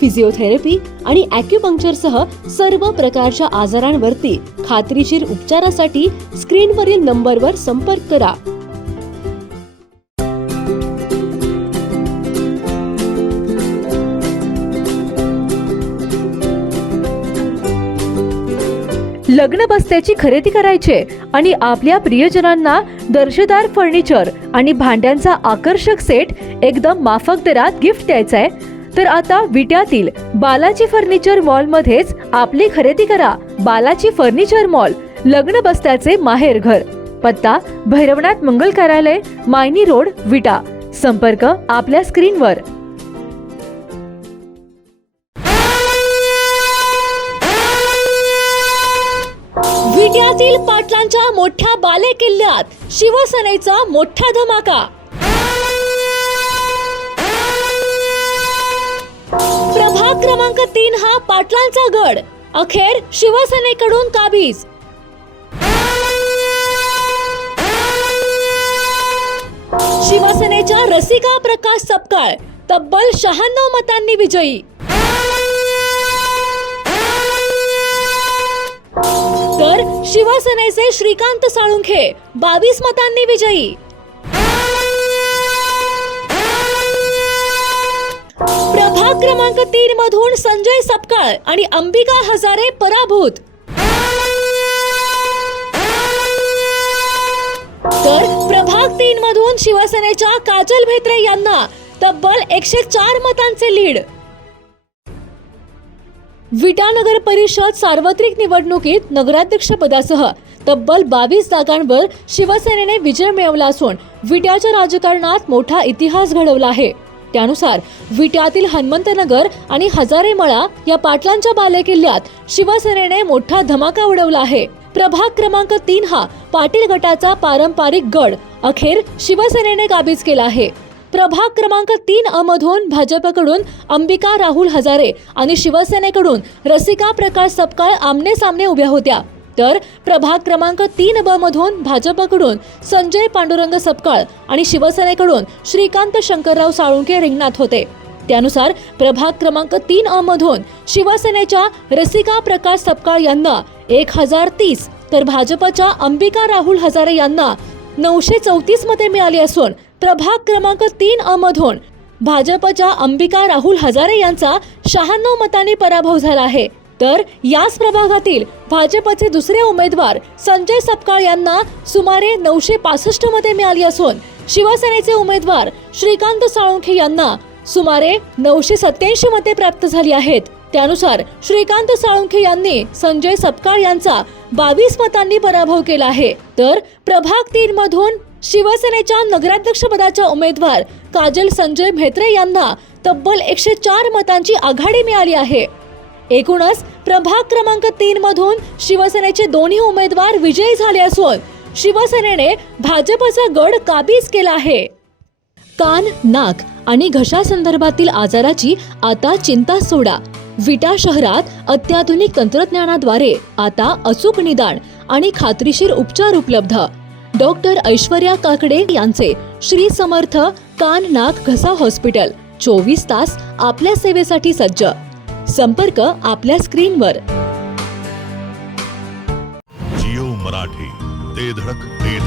Physiotherapy आणि अॅक्युपंक्चरसह सर्व प्रकारच्या आजारांवरती खात्रीशीर उपचारासाठी स्क्रीनवरील नंबरवर संपर्क करा. लग्न बस्त्याची खरेदी करायचे आणि आपल्या प्रियजनांना दर्जेदार फर्निचर आणि भांड्यांचा आकर्षक सेट एकदम माफक दरात गिफ्ट द्यायचा आहे तर आता विट्यातील बालाजी फर्निचर मॉल मध्येच आपली खरेदी करा. बालाजी फर्निचर मॉल लग्न बस्त्याचे माहेर घर. पत्ता भैरवनाथ मंगल कार्यालय मायनी रोड विटा. संपर्क आपल्या स्क्रीनवर. विट्यातील पाटलांच्या मोठ्या बाले किल्ल्यात शिवसेनेचा मोठा धमाका. भाग क्रमांक तीन हा पाटलांचा गड. अखेर शिवसेनेकडून काबीज. शिवसेनेच्या रसिका प्रकाश सपकाळ. तब्बल शहाण्णव मतांनी विजयी. तर शिवसेनेचे श्रीकांत साळुंखे बावीस मतांनी विजयी. प्रभाग क्रमांक तीन मधून संजय सपकाळ आणि अंबिका हजारे पराभूत. तर प्रभाग तीन मधून शिवसेनेच्या काजल भेत्रे यांना तब्बल एकशे चार मतांचे लीड. विटानगर परिषद सार्वत्रिक निवडणुकीत नगराध्यक्ष पदासह तब्बल बावीस जागांवर शिवसेनेने विजय मिळवला असून विट्याच्या राजकारणात मोठा इतिहास घडवला आहे. त्यानुसार विट्यातील हनुमंतनगर आणि हजारेमळा या पाटलांच्या बालेकिल्ल्यात शिवसेनेने मोठा धमाका उडवला आहे. प्रभाग क्रमांक तीन हा पाटील गटाचा पारंपरिक गड अखेर शिवसेनेने काबीज केला आहे. प्रभाग क्रमांक तीन अ मधून भाजपकडून अंबिका राहुल हजारे आणि शिवसेनेकडून रसिका प्रकाश सपकाळ आमने सामने उभ्या होत्या. तर प्रभाग क्रमांक तीन ब मधून भाजपकडून संजय पांडुरंग सपकाळ आणि शिवसेनेकडून श्रीकांत शंकरराव साळुंके रिंगणात होते. त्यानुसार प्रभाग क्रमांक तीन अ मधून शिवसेनेच्या रसिका प्रकाश सपकाळ यांना एक हजार तीस तर भाजपच्या अंबिका राहुल हजारे यांना नऊशे चौतीस मते मिळाली असून प्रभाग क्रमांक तीन अ मधून भाजपच्या अंबिका राहुल हजारे यांचा शहाण्णव मतांनी पराभव झाला आहे. तर याच प्रभागातील भाजपचे दुसरे उमेदवार संजय सपकाळ यांना सुमारे नऊशे पासष्ट मते मिळाली असून शिवसेनेचे उमेदवार श्रीकांत साळुंखे यांना सुमारे नऊशे सत्याऐंशी मते प्राप्त झाली आहेत. त्यानुसार श्रीकांत साळुंखे यांनी संजय सपकाळ यांचा बावीस मतांनी पराभव केला आहे. तर प्रभाग तीन मधून शिवसेनेच्या नगराध्यक्षपदाच्या उमेदवार काजल संजय म्हेत्रे यांना तब्बल एकशे चार मतांची आघाडी मिळाली आहे. एकूणच प्रभाग क्रमांक तीन मधून शिवसेनेचे दोन्ही उमेदवार विजयी झाले असून शिवसेनेने भाजपचा गड काबीज केला आहे. कान नाक आणि घशासंदर्भातील आजाराची आता चिंता सोडा. विटा शहरात अत्याधुनिक तंत्रज्ञानाद्वारे आता अचूक निदान आणि खात्रीशीर उपचार उपलब्ध. डॉक्टर ऐश्वर्या काकडे यांचे श्री समर्थ कान नाक घसा हॉस्पिटल. चोवीस तास आपल्या सेवेसाठी सज्ज. संपर्क आपल्या स्क्रीनवर. जिओ मराठी ते धडक ते